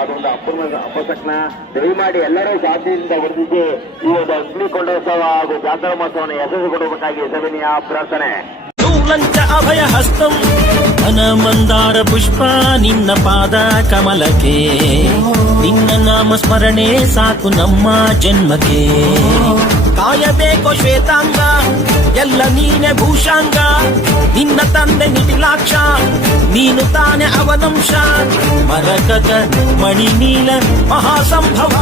ಅದೊಂದು ಅಪಶಕ್ನ. ದಯಮಾಡಿ ಎಲ್ಲರೂ ಶಾಂತಿಯಿಂದ ವರ್ತಿಸಿ ಈ ಒಂದು ಅಗ್ನಿ ಕೊಂಡೋತ್ಸವ ಹಾಗೂ ಜಾತ್ರಾ ಮಹೋತ್ಸವವನ್ನು ಯಶಸ್ವಿಗೊಳ್ಳಬೇಕಾಗಿ ಸವಿನಯ ಪ್ರಾರ್ಥನೆ. ಲಂಚ ಅಭಯ ಹಸ್ತಂ ಘನ ಮಂದಾರ ಪುಷ್ಪ ನಿನ್ನ ಪಾದ ಕಮಲಕ್ಕೆ, ನಿನ್ನ ನಾಮ ಸ್ಮರಣೆ ಸಾಕು ನಮ್ಮ ಜನ್ಮಕ್ಕೆ. ಕಾಯಬೇಕೋ ಶ್ವೇತಾಂಗ ಎಲ್ಲ ನೀನೆ ಭೂಷಾಂಗ, ನಿನ್ನ ತಂದೆ ನಿಟಿಲಾಕ್ಷ ನೀನು ತಾನೆ ಅವನಂಶ. ಮರಕಕ ಮಣಿ ನೀಲ ಮಹಾಸಂಭವ